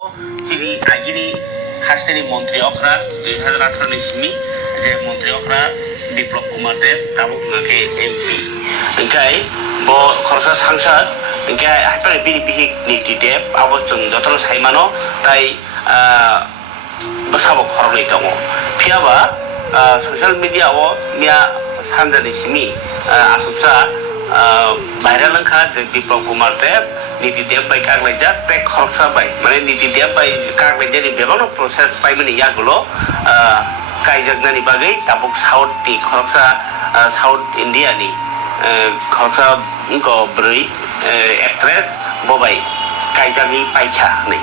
Sini agiri hasteni Montri Okra 2018 simi je Montri Okra Biplop Kumar Dev tabuk ngake MP. Engkai bo khorsa sangsad engkai haipare bini bihik niti Dev abot jong jotoro saimano tai basabo khorlei tongo. Phiaba social media o mia sanjani simi asupsa viral angka je Biplop Kumar Dev নীতি দেব by কাগলাইজা take খরচা by মানে নীতি দেব by কাগলাইজা ni bebano proses pai mani yagulo kaijagna ni bagai tabuk south ti khoroksa south india ni khoroksa ko brui actress bobai kaijagi paikha nei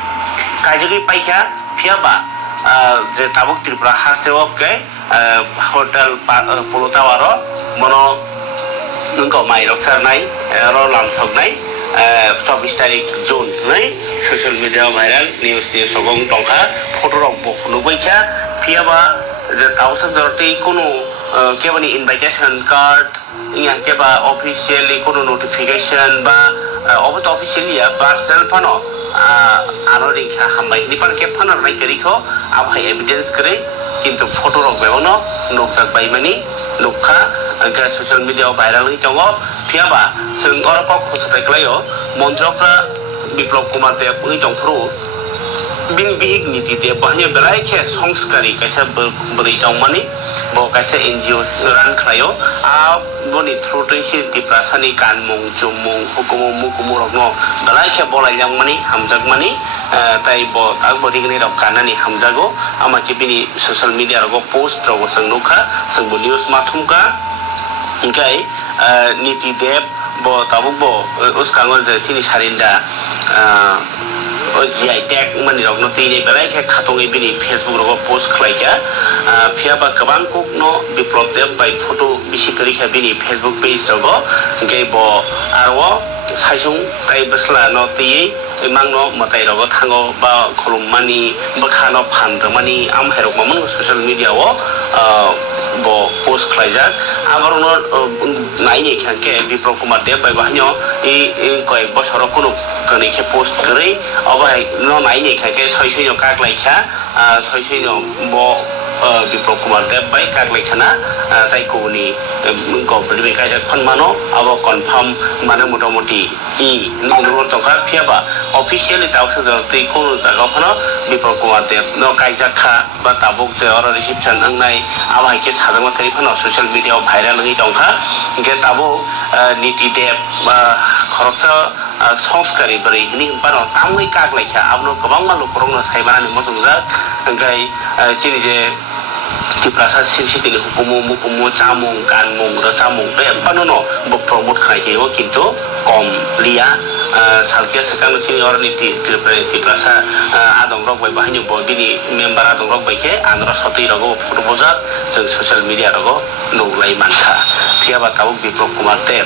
kaijagi paikha phiaba je tabuk tripura hasteo ke hotel polotawaro mono nungko mai roksa nai ro lamsok nai 24 তারিখ June নাই social media viral news নিয়ে Sabang টংখা photo rock নুবাইছা ফিয়াবা যে তাওসা জরতে কোনো কেবানি invitation card ইয়া কেবা officially কোনো notification বা অবত officially পার্সেল ফানো আনরিখা হামবাই নিপান কে ফানার নাই করিখো আভাই এভিডেন্স করে কিন্তু ফটো রক বেবনো নুকজাক বাইমানি নুখা social media viral ni tongo phiaba sung orok khosatai klayo montrokra Biplop Kumar Dev ni tongfru bin bihik niti de bahnya belai khe সংস্কারী kaisa beri tongmani bo kaisa NGO ran khlayo a boni through si diprasani kanmung chumung hukumu mukumu rokno belai khe bolai jangmani hamjakmani tai bo agbodi ni rok kanani hamjago amaki bini social media rok post rok sung nukha sung news mathumka engkai নীতি দেব bo tabuk bo uskango je sini sarinda o GI tag mani rok no tini belai khe khatongi bini Facebook rok post khlaika phiaba kabang kok no Biplop Dev bai photo bisi kari kha bini Facebook page rok engkai bo aro saisung tai basla no ti emang no matai rok thango ba khulumani bakhano phandamani am herok mamon social media o bo post khlaijak abarono naini khanke Biplop Kumar Dev bai bahnyo ei koyek bochor kono kani khe post kori obai no naini khanke soisoi no kaklaikha soisoi no bo Biplop Kumar Dev bai kaklaikana tai koni gobri kaijak phanmano abo confirm mane motamoti nungro tongkha phiaba officially tawsa jati kono jaga phano Biplop Kumar Dev no kaijakha ba tabuk je oro reception angnai abai ke sajama thai phano social media viral hi tongkha ge tabo নীতি দেব ba khoroksa সংস্কারী beri hini pano tamui kaklaikha abno gobang malu korongno saimanani mosongjak engkai sini je Tiprasa sini hukumu mukumu camung kanmung rasamung be panono bo promote khaike o kintu kom lia salkia sekang sini orang niti Tiprasa adong rok bai bahini bo bini member adong rok bai ke andra soti rogo proposal social media rogo nuglai mantha phiaba tabuk Biplop Kumar Dev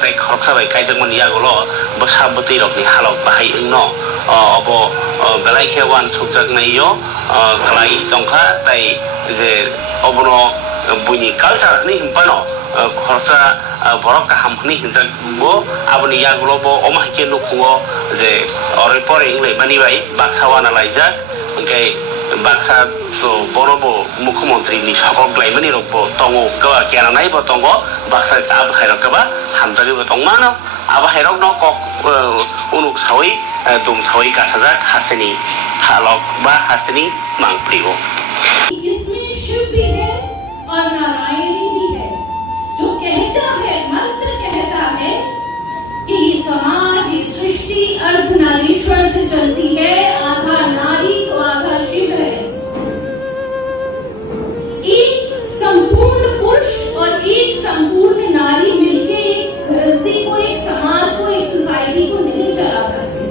tai khoroksa bai kaijak ya golo bo saboti rok ni halok bahai no obo belai khe wan sukjak nai yo kalai tongkha tai je obono buni culture ni himpano khorsa borok kaham ni hinjak bo aboni yagulo bo omahike nukungo je ore pore inglai mani bai baksawana laijak engkai baksa to borobo mukhyamantri ni sakok laimani rokbo tongo kawa kena nai bo tongo baksa ab khairok kaba hamjari bo tongmano aba khairok no kok unuk sawi dum sawi kasajak haseni halok ba haseni mangprigo इसमें शिव भी है और नारायणी भी है जो कहता है मंत्र कहता है कि ये समाज ये सृष्टि अर्धनारीश्वर से चलती है आधा नारी तो आधा शिव है एक संपूर्ण पुरुष और एक संपूर्ण नारी मिलके एक गृहस्थी को एक समाज को एक सोसाइटी को नहीं चला सकते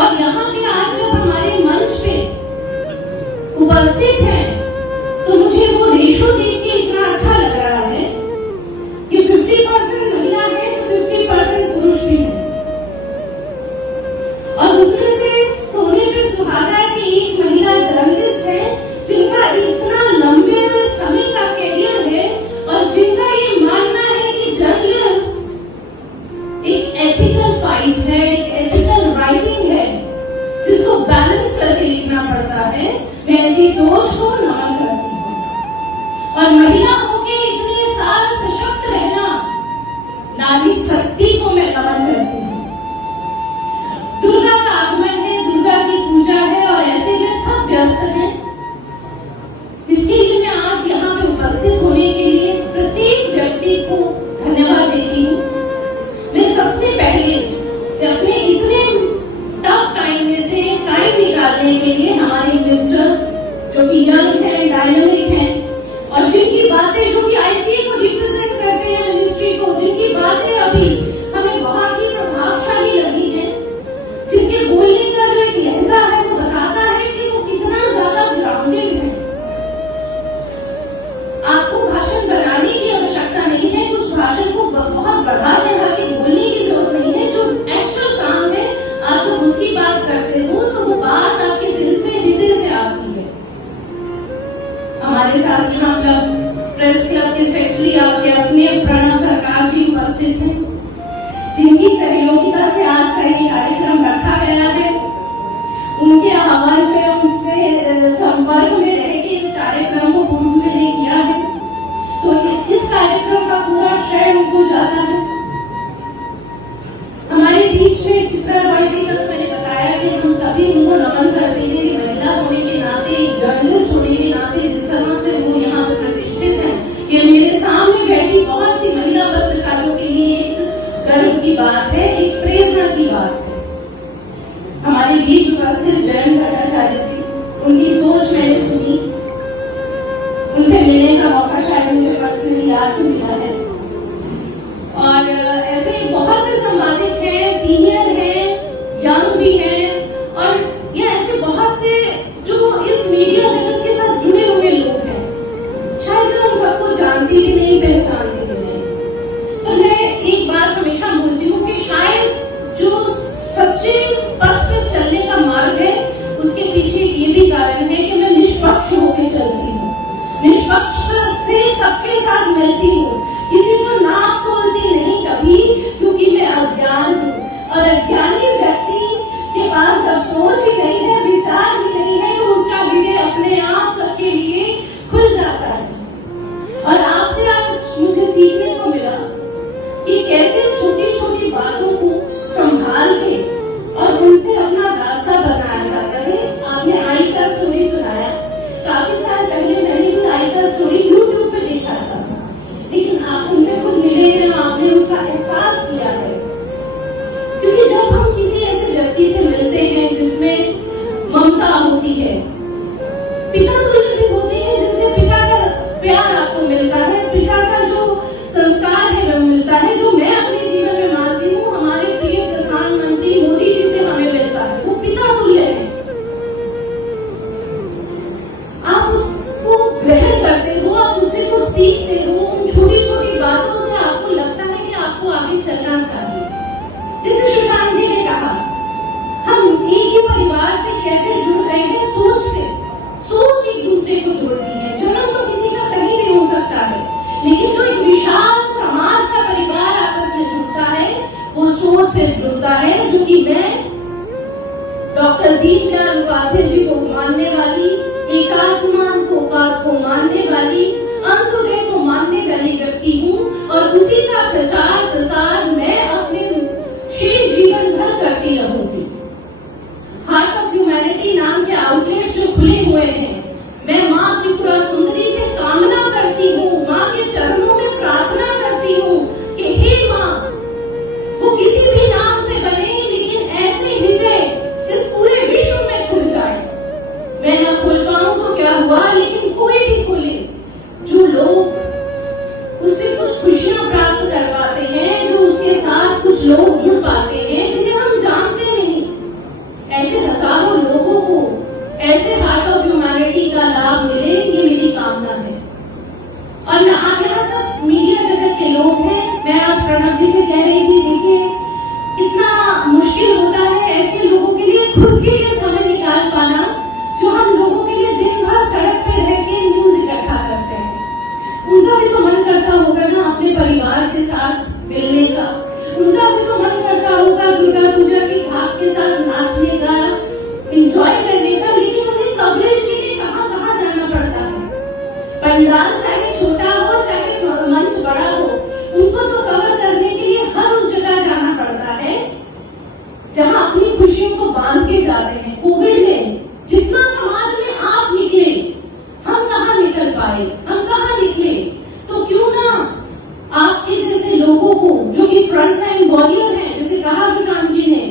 और यहाँ पे आज जब हमारे मंच पे उपस्थित हैं तो मुझे वो रेशो देख के इतना अच्छा लग रहा है कि 50% महिला है तो 50% पुरुष भी है और उसमें से सोने पे सुहागा की एक महिला जर्नलिस्ट है जिनका इतना लंबे समय का कैरियर है और जिनका ये मानना है कि जर्नलिस्ट एक एथिकल फाइट है एक एथिकल राइटिंग है ऐसी सोच को नमन करती हूँ। और महिला होके इतने साल सशक्त रहना, नारी शक्ति को मैं नमन करती हूँ। दुर्गा का आगमन है, दुर्गा की पूजा है और ऐसे में सब व्यस्त हैं। इसके लिए मैं आज यहाँ पे उपस्थित होने के लिए प्रत्येक व्यक्ति को धन्यवाद देती हूँ। मैं सबसे पहले अपने इतने टफ टाइम में से टाइम निकालने के लिए हमारे मिनिस्टर जो कि यंग है, डायनामिक है और जिनकी बातें, जो कि आईसीए को रिप्रेजेंट करते हैं, मिनिस्ट्री को, जिनकी बातें अभी हमें बहुत ही प्रभावशाली लगी है, जिनके बोलने का जो एक लहजा है वो बताता है कि वो कितना ज्यादा ग्राउंडेड है। आपको भाषण बनाने की आवश्यकता नहीं है, कुछ भाषण को बहुत बढ़ा चढ़ा के बोलने की जरूरत नहीं है। जो एक्चुअल काम है, आप जब उसकी बात करते हो तो वो बात आपके दिल से, हृदय से आती है। हमारे साथ यहाँ क्लब, प्रेस क्लब के सेक्रेटरी आपके अपने प्रणव सरकार जी उपस्थित हैं, जिनकी सहयोगिता से आज का ये कार्यक्रम रखा गया है। उनके आह्वान पे, उनसे संपर्क में रह के इस कार्यक्रम को पूर्ण ने किया है, तो इस कार्यक्रम का पूरा श्रेय उनको जाता है। हमारे बीच में चित्रा बाई जी का तो मैंने बताया कि हम सभी उनको नमन करते हैं कि महिला होने के नाते, जर्नलिस्ट होने के नाते जिस तरह से वो यहाँ पर प्रतिष्ठित है, ये मेरे सामने बैठी बहुत सी महिला पत्रकारों के लिए एक गर्व की बात है, एक प्रेरणा की बात है। हमारे बीच उपस्थित जयंत भट्टाचार्य जी, उनकी सोच मैंने सुनी, उनसे मिलने का मौका शायद मुझे पर्सनली आज मिला है। और ऐसे बहुत से संवादित हैं, सीनियर हैं, यंग भी हैं और ये ऐसे बहुत से जो इस मीडिया जगत के साथ जुड़े हुए लोग हैं। शायद मैं उन सबको जानती भी नहीं, पहचानती भी नहीं। तो मैं एक बात हमेशा बोलती हूँ कि शायद जो सच्चे पथ पे चलने का मार्ग है, उसके पीछे ये भी कारण है कि मैं निष्पक्ष होकर चलती हूँ, निष्पक्ष से सबके साथ मिलती हूँ, किसी को नाक तोलती नहीं कभी, क्योंकि मैं अज्ञान हूँ। और अज्ञानी व्यक्ति के पास जब सोच ही नहीं है, विचार ही नहीं है, तो उसका हृदय अपने आप सबके लिए खुल जाता है। और आपसे आज मुझे सीखने को मिला कि कैसे छोटी छोटी बातों को संभाल के और उनसे अपना रास्ता बनाया जाता है। आपने आई का स्टोरी सुनाया, काफी साल पहले मैंने भी आई का स्टोरी यूट्यूब पे देखा था, लेकिन आप उनसे खुद मिले हैं, आपने उसका एहसास किया है। क्योंकि जब हम किसी ऐसे व्यक्ति से मिलते हैं जिसमें ममता होती है, पिता तुल्य भी होते हैं, जिनसे पिता का प्यार आपको मिलता है, पिता का जो संस्कार है वो मिलता है, जो मैं अपने जीवन में मानती हूँ हमारे प्रिय प्रधानमंत्री मोदी जी से हमें मिलता है, वो पिता तुल्य है। आप उसको ग्रहण करते हो, आप उससे कुछ सीखते हो, उन छोटी छोटी बातों से आपको लगता है कि आपको आगे चलना चाहिए। जैसे सुशांत जी ने कहा, हम एक ही परिवार से कैसे जुड़ गए हैं, सोच से। सोच एक दूसरे को जोड़ती है। जन्म तो किसी का कहीं भी हो सकता है, लेकिन जो एक विशाल समाज का परिवार आपस में जुड़ता है, वो सोच से जुड़ता है, जो कि मैं डॉक्टर दीनदयाल उपाध्याय जी को मानने वाली, एकात्मान को मानने वाली, अंत्योदय को मानने वाली व्यक्ति हूँ। और उसी का प्रचार प्रसार मैं अपने शेष जीवन भर करती रहूंगी। हार्ट ऑफ ह्यूमैनिटी नाम के आउटलेट्स जो खुले हुए हैं, मैं माँ त्रिपुरा सुंदरी से कामना करती हूँ, माँ के चरणों में प्रार्थना करती हूँ कि हे माँ, वो किसी भी नाम से बने, लेकिन ऐसे हृदय इस पूरे विश्व में खुल जाए। मैं न खुल पाऊं तो क्या हुआ, लेकिन कोई भी खुले, जो लोग उससे कुछ खुशियां प्राप्त कर पाते हैं, जो उसके साथ कुछ लोग जुड़ पाते हैं जिन्हें हम जानते नहीं। ऐसे हजारों लोगों को, ऐसे हार्ट ऑफ ह्यूमैनिटी खुशियों को बांध के जाते हैं। कोविड में जितना समाज में आप निकले, हम कहाँ निकल पाए, हम कहाँ निकले, तो क्यों ना आपके जैसे लोगों को जो कि फ्रंट लाइन वॉरियर हैं, जैसे कहा किसान जी ने,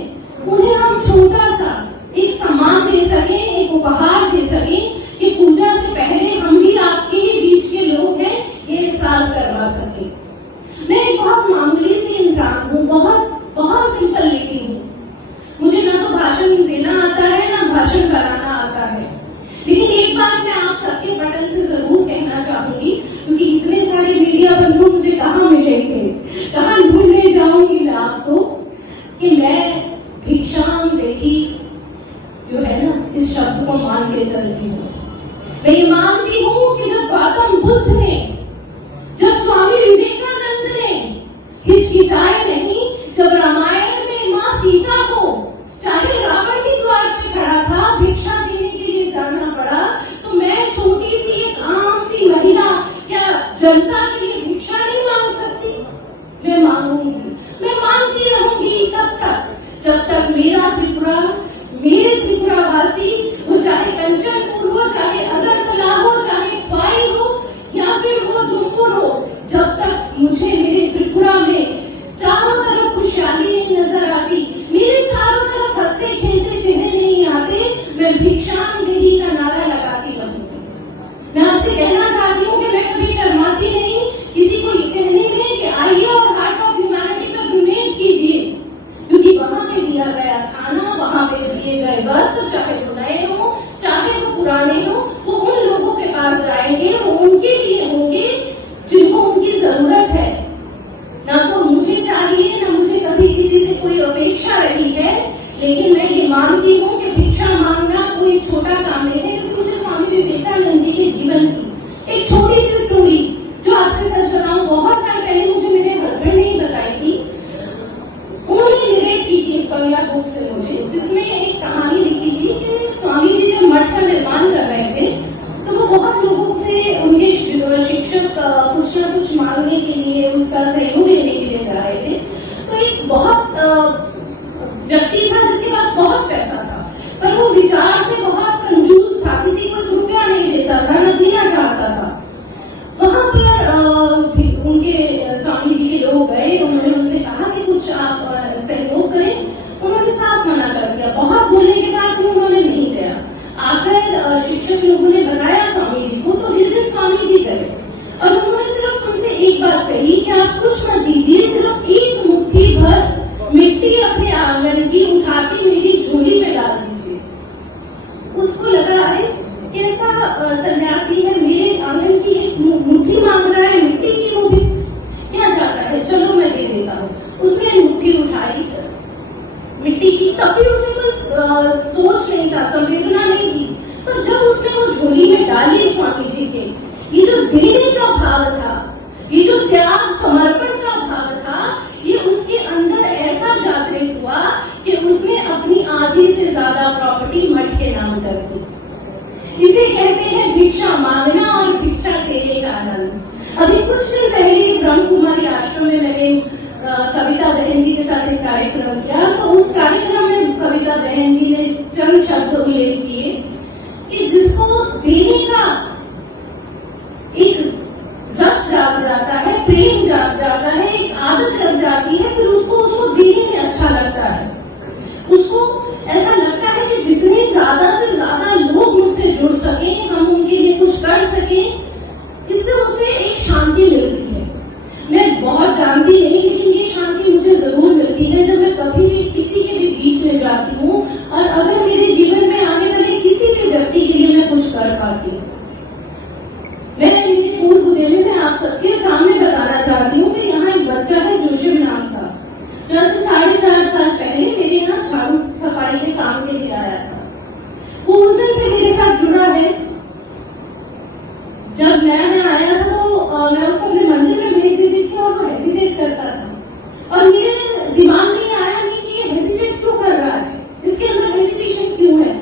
उन्हें हम छोटा सा एक सम्मान दे सके, एक उपहार दे सके कि पूजा से पहले हम भी आपके ही बीच के लोग हैं, ये एहसास करवा सके। मैं एक बहुत मामूली सी इंसान हूँ, बहुत सिंपल लेडी हूँ। मुझे ना तो भाषण देना आता है, ना भाषण बनाना आता है, लेकिन एक बात मैं आप सबके बटन से जरूर कहना चाहूंगी, क्योंकि इतने सारे मीडिया बंधु मुझे कहाँ मिलेंगे, कहाँ ढूंढने जाऊंगी मैं आपको, कि मैं भिक्षाम देही जो है ना, इस शब्द को मान के चलती हूँ। मैं ये मानती हूँ कि जब गौतम बुद्ध ने, जब स्वामी विवेकानंद ने हिचकिचाए नहीं, जब रामायण में माँ सीता को चाहे रावण के द्वार पे खड़ा था, भिक्षा देने के लिए जाना पड़ा, तो मैं छोटी सी एक आम सी महिला क्या जनता के लिए भिक्षा नहीं मांग सकती? मैं मांगूंगी, मैं मांगती रहूंगी तब तक जब तक मेरा त्रिपुरा, मेरे त्रिपुरावासी, वो चाहे कंचनपुर हो, चाहे अगरतला हो, चाहे ख्वाई हो, या फिर वो दुमपुर हो, जब तक मुझे मेरे त्रिपुरा में चारों तरफ खुशहाली नहीं नजर आती, मेरे चारों तरफ हंसते खेलते चेहरे नहीं आते, मैं भिक्षाम देही का नारा लगाती रहूंगी। मैं आपसे कहना चाहती हूँ कि मैं कभी शर्माती नहीं किसी को ये कहने में कि आइए और हार्ट ऑफ ह्यूमैनिटी पर डोनेट कीजिए, क्योंकि वहां पे दिया गया खाना, वहां पे दिए गए वस्त्र, चाहे वो नए हो, चाहे वो पुराने हो, वो उन लोगों के पास जाएंगे, वो उनके लिए होंगे जिनको उनकी जरूरत है। ना तो मुझे चाहिए, ना मुझे कभी किसी से कोई अपेक्षा रही है, लेकिन मैं ये मानती हूँ कि भिक्षा मांगना कोई छोटा काम नहीं है। क्योंकि मुझे स्वामी विवेकानंद जी के जीवन की एक छोटी सी स्टोरी, जो आपसे सच बताऊं बहुत साल पहले मुझे मेरे हस्बैंड ने ही बताई थी, उन्होंने निरेट की थी बंगला बुक से मुझे, जिसमें एक कहानी लिखी थी कि स्वामी जी जब मठ का निर्माण कर रहे थे, तो वो बहुत लोगों से, उनके शिक्षक कुछ ना कुछ मांगने के लिए, उसका सहयोग लेने के लिए जा रहे थे। तो एक बहुत व्यक्ति था जिसके पास बहुत पैसा था, पर वो विचार से बहुत कंजूस था, किसी को रुपया नहीं देता था, न देना चाहता था। वहां पर उनके स्वामी जी के लोग गए, उन्होंने उनसे कहा कि कुछ आप सहयोग करें, उन्होंने साफ मना कर दिया। बहुत बोलने के बाद भी उन्होंने नहीं दिया। आकर शिक्षक लोगों ने बताया स्वामी जी को, तो जिस दिन स्वामी जी गए और उन्होंने सिर्फ उनसे एक बात कही कि आप कुछ मत दीजिए, सिर्फ एक मुट्ठी भर मिट्टी अपने आंगन की उठा के मेरी झोली में डाल दीजिए। उसको लगा है कैसा सन्यासी है, मेरे आंगन की एक मुट्ठी मांग रहा है, मिट्टी की, वो भी क्या जाता है, चलो मैं दे देता हूँ। उसने मुट्ठी उठाई मिट्टी की, तभी उसे कुछ सोच नहीं था, संवेदना नहीं थी, पर जब उसने वो झोली में डाली स्वामी जी के, ये जो देने का भाव था, ये जो त्याग समर्पण का भाव था, ये उसके अंदर ऐसा जागृत हुआ कि उसने अपनी आधी से ज्यादा प्रॉपर्टी मठ के नाम कर दी। इसे कहते हैं भिक्षा मांगना और भिक्षा देने का आनंद। अभी कुछ दिन पहले ब्रह्म कुमारी आश्रम में मैंने कविता बहन जी के साथ एक कार्यक्रम किया, तो उस कार्यक्रम में कविता बहन जी ने चंद शब्द उल्लेख किए कि जिसको देने का एक रस जाग जाता है, प्रेम जाग जाता है, एक आदत लग जाती है, फिर उसको देने में अच्छा लगता है। उसको ऐसा लगता है कि जितने ज्यादा से ज्यादा लोग मुझसे जुड़ सके, हम उनके लिए कुछ कर सके, इससे उसे एक शांति मिलती है। मैं बहुत जानती नहीं, लेकिन ये शांति मुझे जरूर मिलती है जब मैं कभी भी किसी के भी बीच में जाती हूँ, और अगर मेरे जीवन में आने वाले किसी भी व्यक्ति के लिए मैं कुछ कर पाती हूँ। मैं मेरे पूर्व दिन में आप सबके सामने बताना चाहती हूँ कि यहाँ एक बच्चा है जोशिम नाम का, जो आज से 4.5 साल पहले मेरे यहाँ झाड़ू सफाई में काम के लिए आया था। वो उस दिन से मेरे साथ जुड़ा है। जब नया नया आया था तो मैं उसको अपने मंदिर में भेज देती थी और वो हेजिटेट करता था, और मेरे दिमाग में आया नहीं कि ये हेजिटेट क्यों कर रहा है, इसके अंदर हेजिटेशन क्यों है।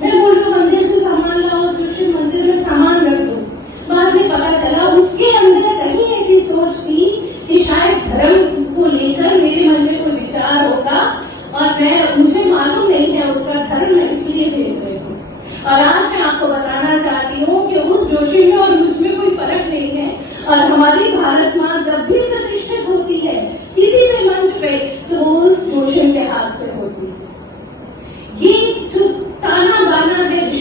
मैं बोल रहा मंदिर से सामान लाओ, जोशिम मंदिर में सामान रख दो। बाद में पता चला उसके अंदर कहीं ऐसी सोच थी कि शायद धर्म को लेकर मेरे मन में कोई विचार होगा, और मुझे मालूम नहीं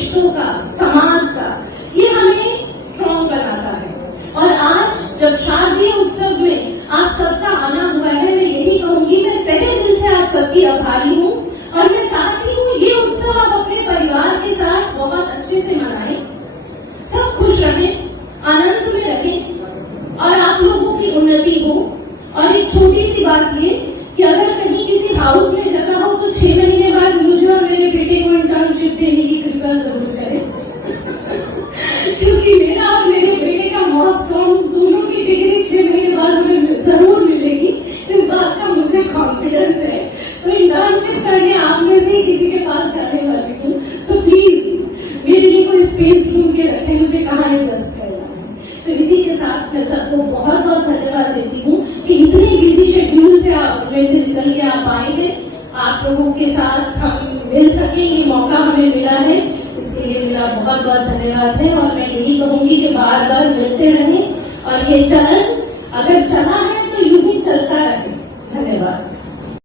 रिश्तों का, समाज का, ये हमें स्ट्रॉन्ग बनाता है। और आज जब शादी उत्सव में आप सबका आना हुआ है, मैं यही कहूंगी, मैं तहे दिल से आप सबकी आभारी हूँ और मैं चाहती हूँ ये उत्सव आप अपने परिवार के साथ बहुत अच्छे से मनाएं, सब खुश रहें, आनंद में रहें और आप लोगों की उन्नति हो। और एक छोटी सी बात ये कि अगर कहीं किसी हाउस में जगह हो तो 6 महीने बाद मुझे और मेरे बेटे को इंटर्नशिप देने की कृपा जरूर करें क्योंकि मेरा और मेरे बेटे का मॉस्कॉम दोनों की डिग्री 6 महीने बाद हमें जरूर मिलेगी, इस बात का मुझे कॉन्फिडेंस है। तो इंटर्नशिप करने आप में से किसी के पास जाने वाली हूँ, तो प्लीज मेरे लिए कोई स्पेस ढूंढ के रखें, मुझे कहाँ एडजस्ट करना है। तो इसी के साथ मैं सबको बहुत बहुत धन्यवाद देती हूँ कि इतने बिजी शेड्यूल से आप में से निकल के आप आए हैं, आप लोगों के साथ हम मिल सके, ये मौका हमें मिला है, इसके लिए मेरा बहुत बहुत धन्यवाद है। और मैं यही कहूंगी कि बार बार मिलते रहें और ये चलन अगर चला है तो यूं ही चलता रहे। धन्यवाद।